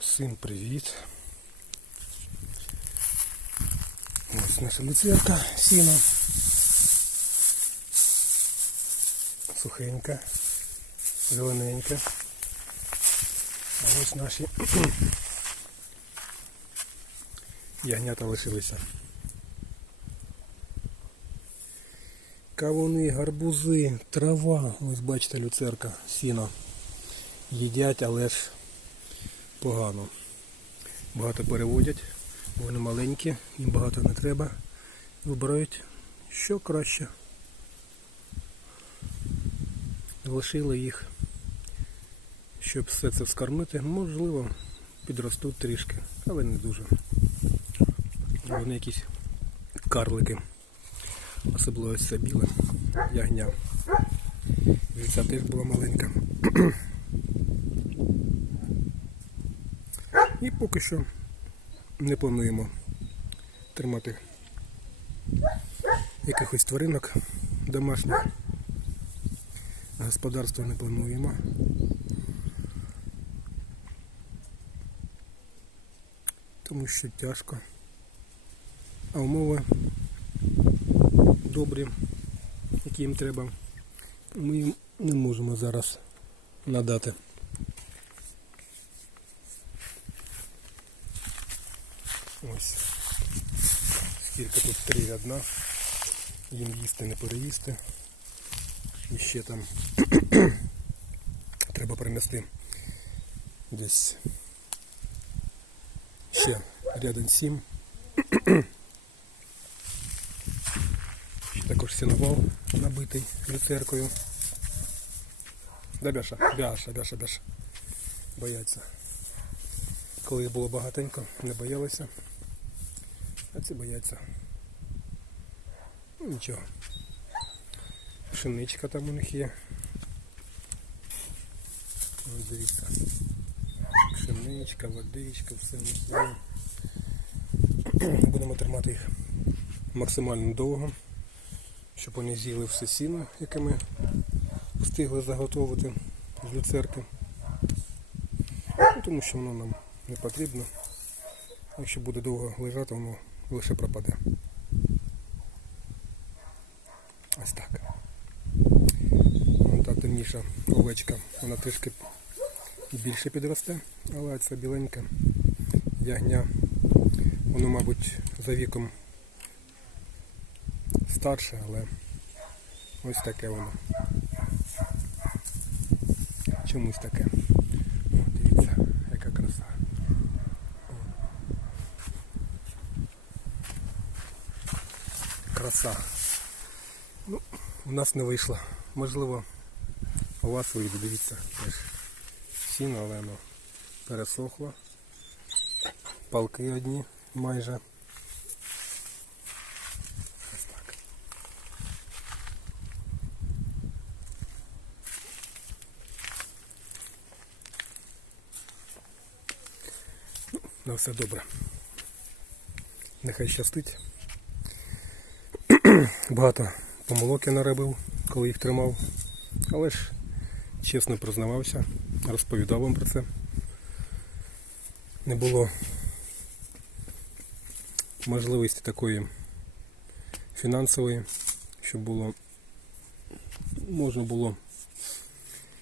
Всім привіт. Ось наша люцерка, сіно. Сухенька, зелененька. А ось наші ягнята лишилися. Кавуни, гарбузи, трава. Ось бачите, люцерка, сіно. Їдять, але ж погано. Багато переводять, вони маленькі, їм багато не треба. Вибирають, що краще. Лишили їх, щоб все це вскормити. Можливо, підростуть трішки, але не дуже. Вони якісь карлики. Особливо ось це біле ягня. Вівця теж була маленька. І поки що не плануємо тримати якихось тваринок домашніх. Господарство не плануємо. Тому що тяжко. А умови добрі, які їм треба, ми їм не можемо зараз надати. Ось. Скільки тут три рядна. Їм їсти не переїсти. І ще там треба принести десь ще рядом сім. Також сіновал набитий люцеркою. Да, Бяша, Бяша, Бяша, Бяша. Бояться. Коли було багатенько, не боялися. А ці бояться. Ну нічого. Пшеничка там у них є. Ось дивіться. Пшеничка, водичка, все у є. Будемо тримати їх максимально довго, щоб вони з'їли все сіно, яке ми встигли заготовити з люцерки. Ну, тому що воно нам не потрібно. Якщо буде довго лежати, воно лише пропаде. Ось так. Вон та темніша овечка, вона трішки більше підросте, але ця біленька ягня, воно, мабуть, за віком старше, але ось таке воно. Чомусь таке. О, дивіться, яка краса. Краса. Ну, у нас не вийшло. Можливо, у вас вийде, дивіться, теж сіно, але воно пересохло. Палки одні майже. Ось так. Ну, на все добре. Нехай щастить. Багато помилок я наробив, коли їх тримав. Але ж чесно признавався, розповідав вам про це. Не було можливості такої фінансової, щоб було можна було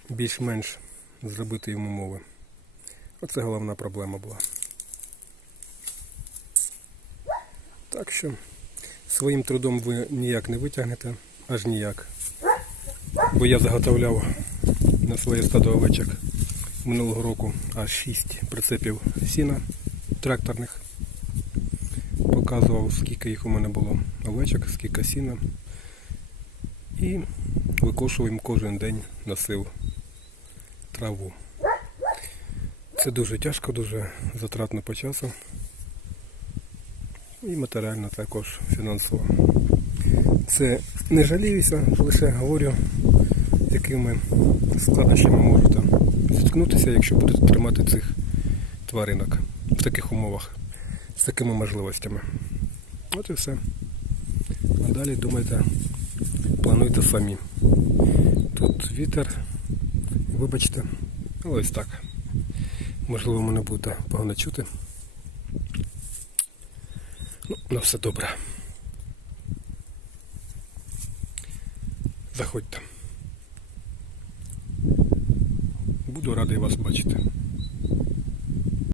більш-менш зробити йому умови. Оце головна проблема була. Так що своїм трудом ви ніяк не витягнете, аж ніяк. Бо я заготовляв на своє стадо овечок минулого року аж 6 прицепів сіна тракторних. Показував, скільки їх у мене було овечок, скільки сіна. І викошував їм кожен день носив траву. Це дуже тяжко, дуже затратно по часу. І матеріально також фінансово. Це не жаліюся, лише говорю, з якими складнощами можете зіткнутися, якщо будете тримати цих тваринок в таких умовах, з такими можливостями. От і все. А далі думайте, плануйте самі. Тут вітер, вибачте, але ось так. Можливо, мене буде погано чути. Ну, на все добре. Заходьте. Буду радий вас бачити.